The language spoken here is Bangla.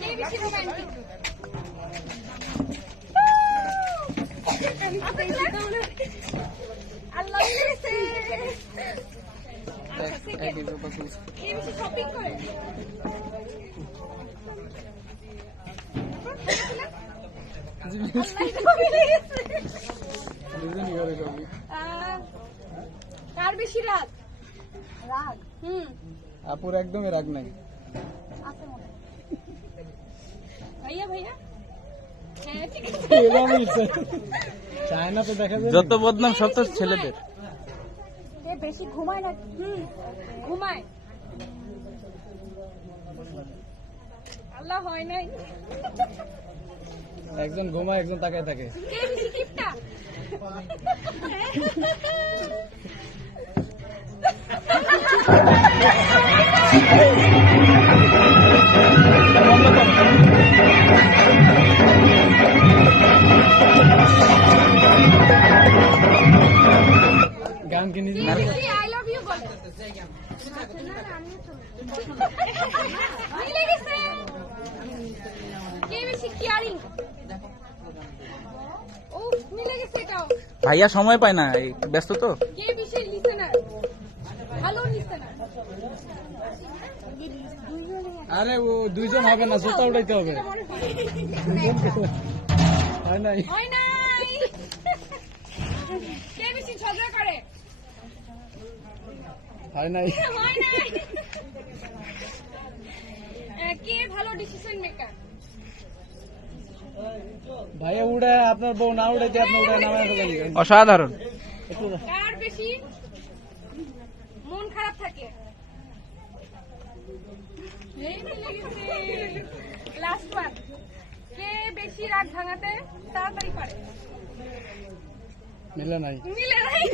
কে বেশি রোমান্টিক? আল্লাহ দিয়েছে। আচ্ছা সেকেন্ড কে বেশি শপিং করে? কার বেশি রাগ? রাগ আপুর একদমই রাগ নাই। ভাইয়া ভাইয়া হ্যাঁ ঠিক আছে। চায়না তো দেখা যায় যত বদনাম সব তো ছেলেদের। কে বেশি ঘুমায় না? ঘুমায়। আল্লাহ হয় নাই। একজন ঘুমায় একজন তাকায় থাকে। কে বেশি কিপটা? গান কি নিজে আই লাভ ইউ বলে। মিলে গেছে। কে বেশি কেয়ারিং? ও মিলে গেছে এটাও। ভাইয়া সময় পায় না, এই ব্যস্ত তো। কে বেশি লিসেনার? ভালো লিসেনার। আরে ও দুইজন হবে না, জুতা উঠাইতে হবে। হয় নাই হয় নাই। কে বেশি ঝগড়া করে? হয় নাই হয় নাই। কে ভালো ডিসিশন মেকার? ভাইয়া উড়ে আপনার বউ না উড়াইতে আপনি উড়ে নামায় ফেলেন। অসাধারণ। কার বেশি মন খারাপ থাকে? লাস্ট ওয়ান কে বেশি রাগ ভাঙাতে তাড়াতাড়ি পারে? মিলে নাই। মিলে নাই।